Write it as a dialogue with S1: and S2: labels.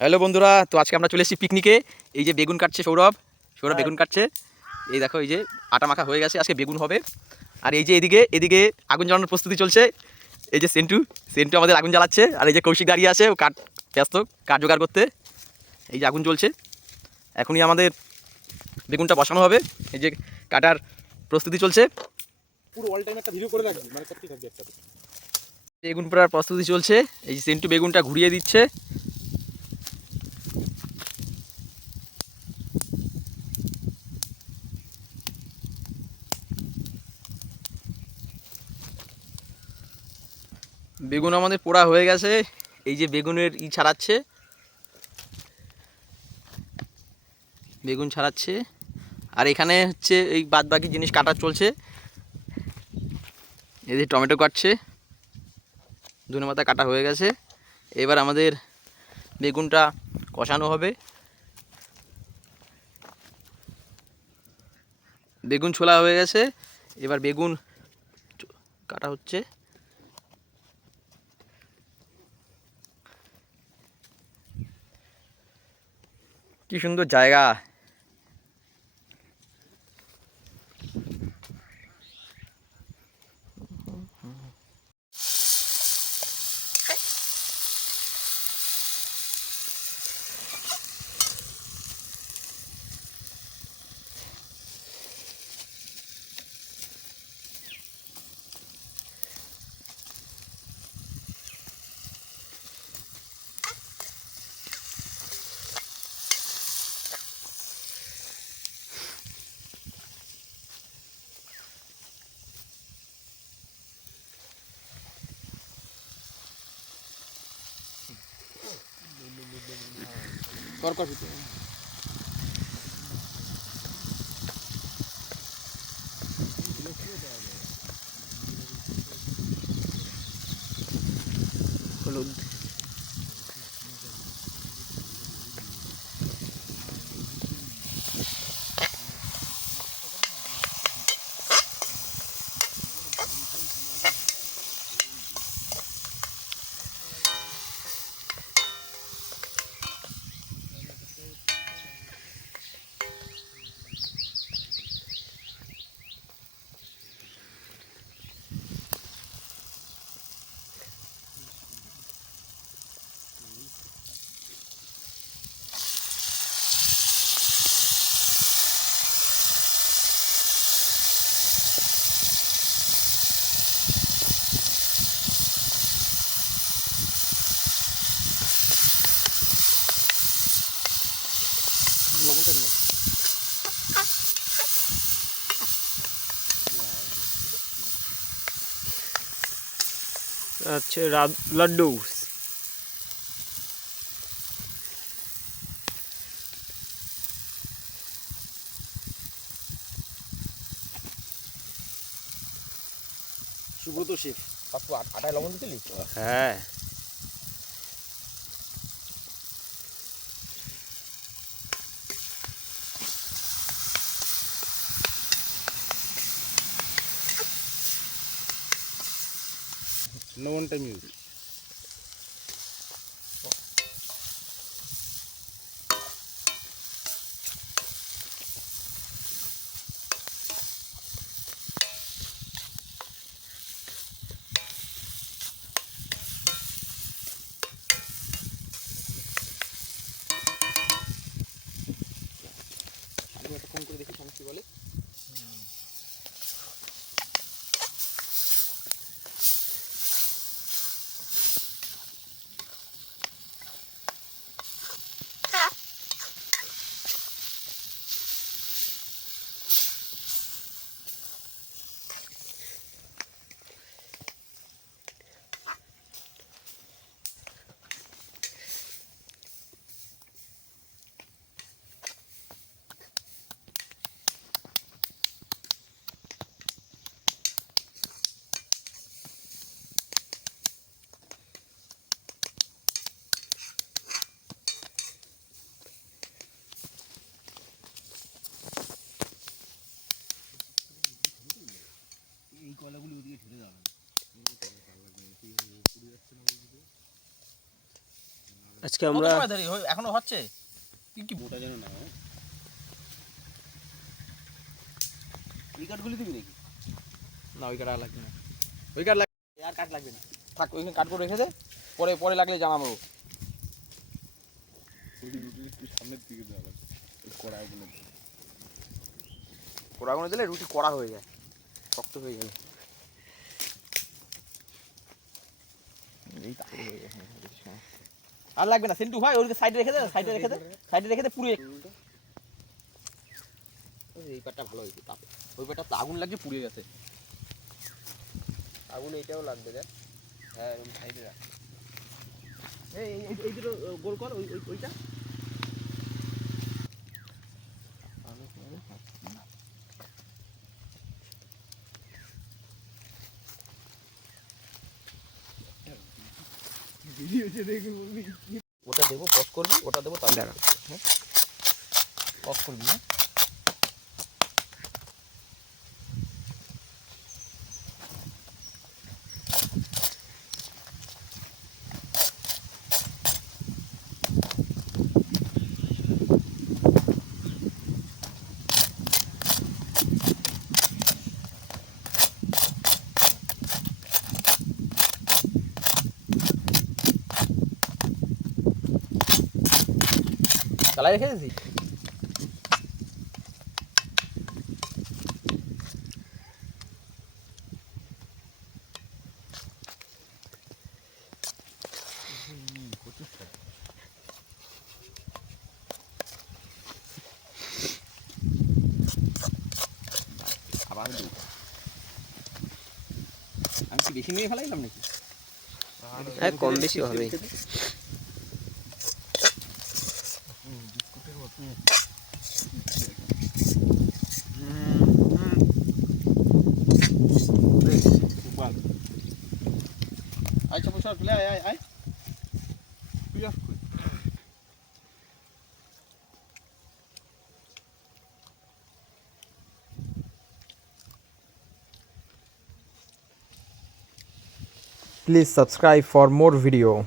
S1: Hello বন্ধুরা তো আজকে আমরা চলে এসেছি পিকনিকে এই যে বেগুন কাটছে সৌরভ সৌরভ বেগুন কাটছে। এই দেখো এই যে আটা মাখা হয়ে গেছে আজকে বেগুন হবে। আর এই যে এদিকে এদিকে আগুন জ্বালানোর প্রস্তুতি চলছে। এই যে সেন্টু সেন্টু আমাদের আগুন জ্বালাচ্ছে। আর এই যে কৌশিক দাঁড়িয়ে আছে ও কাঠ ব্যস্ত কাঠ জোগাড় করতে। এই যে আগুন চলছে এখনই আমাদের বেগুনটা বসানো হবে। এই যে কাটার প্রস্তুতি চলছে।
S2: পুরো অল টাইম একটা ভিডিও করে রাখবি মানে থাকবে
S1: বেগুন পোড়ার প্রস্তুতি চলছে। এই যে সেন্টু বেগুনটা ঘুরিয়ে দিচ্ছে। বেগুন আমাদের পোড়া হয়ে গেছে। এই যে বেগুনের ই ছাড়াচ্ছে। বেগুন ছাড়াচ্ছে। আর এখানে হচ্ছে এই বাদ বাকি জিনিস কাটা চলছে। এই যে টমেটো কাটছে। ধনে পাতা কাটা হয়ে গেছে। এবার আমাদের বেগুনটা কষানো হবে। বেগুন ছোলা হয়ে গেছে। এবার বেগুন কাটা হচ্ছে। কি সুন্দর জায়গা।
S2: কর কর ভিতরে
S1: হলুদ
S2: লবণটা নিয়ে
S3: আচ্ছা লাড্ডু।
S2: সুব্রত শেফ আটায় লবণ দিলি
S3: হ্যাঁ।
S2: no one time use
S3: আজকে আমরা
S1: এখনও হচ্ছে? কি কি
S2: ওটা যেন না হয়?
S1: উইকাটগুলি দিবি নাকি? না ওই কাটা লাগবে না। ওই কাট লাগবে আর কাট লাগবে না। থাক ওইখানে কাট করে রেখে দে পরে পরে লাগলে জানাব
S2: রুটি রুটি একটু সামনের দিকে এই কড়াইগুলো
S1: কোড়াগুলো দিলে রুটি কড়া হয়ে যায় শক্ত হয়ে যাবে এই তাড়াতাড়ি আর লাগবে না সেন্টু ভাই ওইদিকে সাইডে রেখে দে সাইডে রেখে দে সাইডে রেখে দে পুরো এই পাটটা ভালো হয়েছে তাপ ওই পাটটা তো আগুন লাগে পুড়ে গেছে।
S3: আগুন এইটাও লাগবে দেখ।
S1: হ্যাঁ সাইডে রাখ। এই এই দুটো গোল কর ওই- ওইটা। ওটা দেবো পজ করবি ওটা দেবো তাহলে হ্যাঁ? পজ করবি হ্যাঁ? চালাই রেখে দিয়েছি আবার। আমি কি বেশি নিয়ে ফেলাইলাম নাকি?
S3: হ্যাঁ কম বেশি হবে
S4: Please subscribe for more video.